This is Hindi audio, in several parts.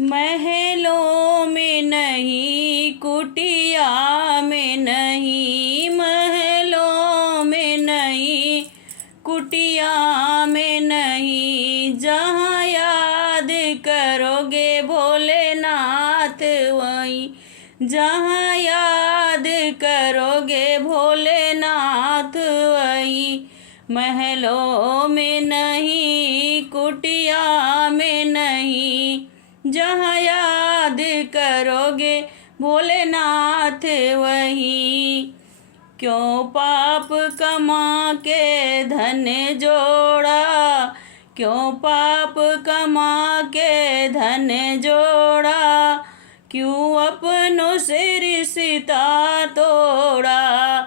महलों में नहीं, कुटिया में नहीं, महलों में नहीं, कुटिया में नहीं, जहाँ याद करोगे भोलेनाथ वहीं, जहाँ याद करोगे भोलेनाथ वहीं, महलों में नहीं, कुटिया में नहीं, जहाँ याद करोगे भोलेनाथ वहीं। क्यों पाप कमा के धन जोड़ा, क्यों पाप कमा के धन जोड़ा, क्यों अपनों से रिश्ता तोड़ा,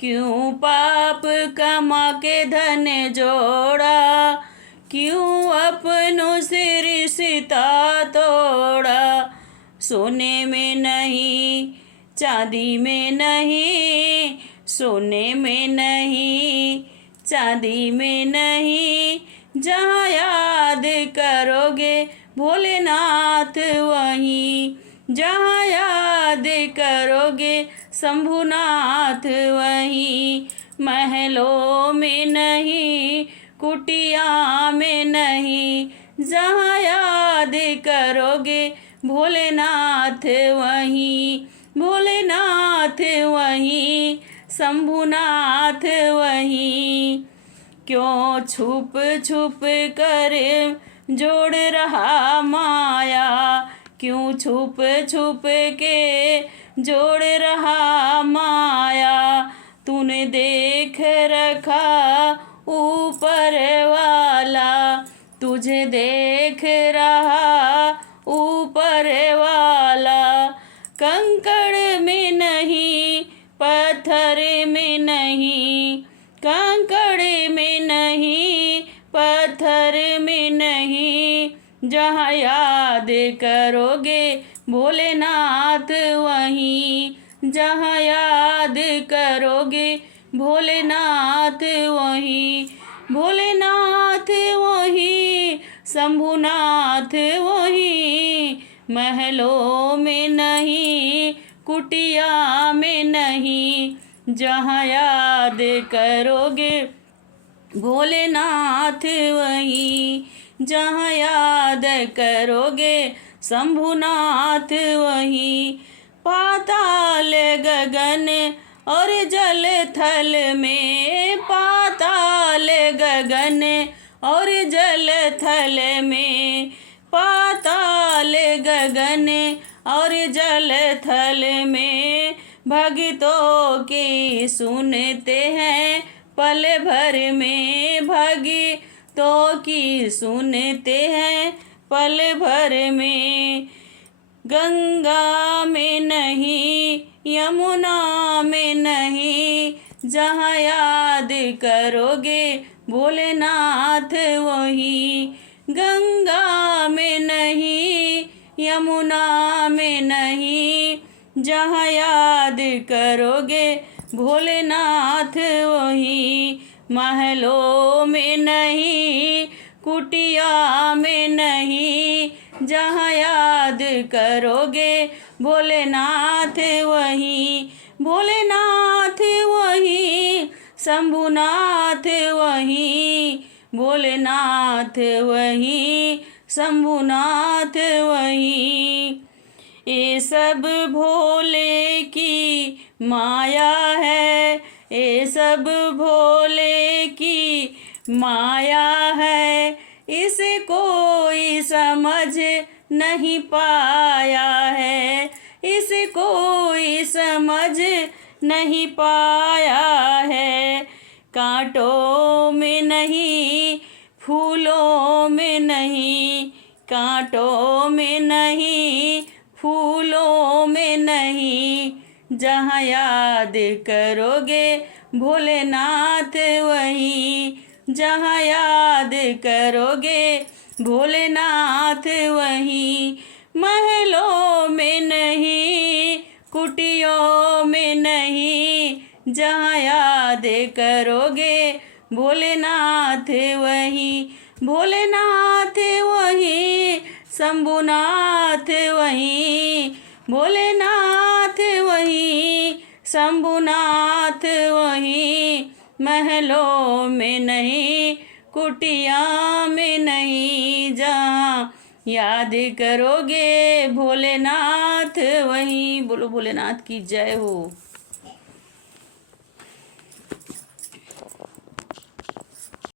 क्यों पाप कमा के धन जोड़ा, क्यों अपनों से रिश्ता तोड़ा। सोने में नहीं, चांदी में नहीं, सोने में नहीं, चांदी में नहीं, जहाँ याद करोगे भोलेनाथ वहीं, जहाँ याद करोगे शंभुनाथ वहीं। महलों में नहीं, कुटिया में नहीं, जहाँ याद करोगे भोलेनाथ वहीं, भोलेनाथ वहीं, शंभुनाथ वहीं। क्यों छुप छुप कर जोड़ रहा माया, क्यों छुप छुप के जोड़ रहा माया, तूने देख रखा ऊपर वाला, तुझे देख रहा ऊपर वाला। कंकड़ में नहीं, पत्थर में नहीं, कंकड़ में नहीं, पत्थर में नहीं, जहाँ याद करोगे भोलेनाथ वहीं, जहाँ याद करोगे भोलेनाथ वहीं, भोलेनाथ वहीं, शंभुनाथ वहीं। महलों में नहीं, कुटिया में नहीं, जहाँ याद करोगे भोलेनाथ वहीं, जहाँ याद करोगे शंभुनाथ वहीं। पाताल गगन और जल थल में, पाताल गगन और जल थल में, पाताल गगन और जल थल में, भक्तों की सुनते हैं पल भर में, भक्तों की सुनते हैं पल भर में। गंगा में नहीं, यमुना में नहीं, जहाँ याद करोगे भोलेनाथ वहीं, गंगा में नहीं, यमुना में नहीं, जहाँ याद करोगे भोलेनाथ वहीं। महलों में नहीं, कुटिया में नहीं, जहाँ याद करोगे भोलेनाथ वहीं, भोलेनाथ वहीं, शंभुनाथ वहीं, भोलेनाथ वहीं, शंभुनाथ वहीं। ये सब भोले की माया है, ये सब भोले की माया है, इसे कोई समझ नहीं पाया है, इसे कोई समझ नहीं पाया है। कांटों में नहीं, फूलों में नहीं, कांटों में नहीं, फूलों में नहीं, जहाँ याद करोगे भोलेनाथ वहीं, जहाँ याद करोगे भोलेनाथ वहीं। महलों में नहीं, कुटियों में नहीं, जहाँ याद करोगे भोलेनाथ वहीं, भोलेनाथ वहीं, शंभुनाथ वहीं, भोलेनाथ वहीं, शंभुनाथ वहीं, महलों में नहीं, कुटिया में नहीं, जहाँ याद करोगे भोलेनाथ वहीं। बोलो भोलेनाथ की जय हो।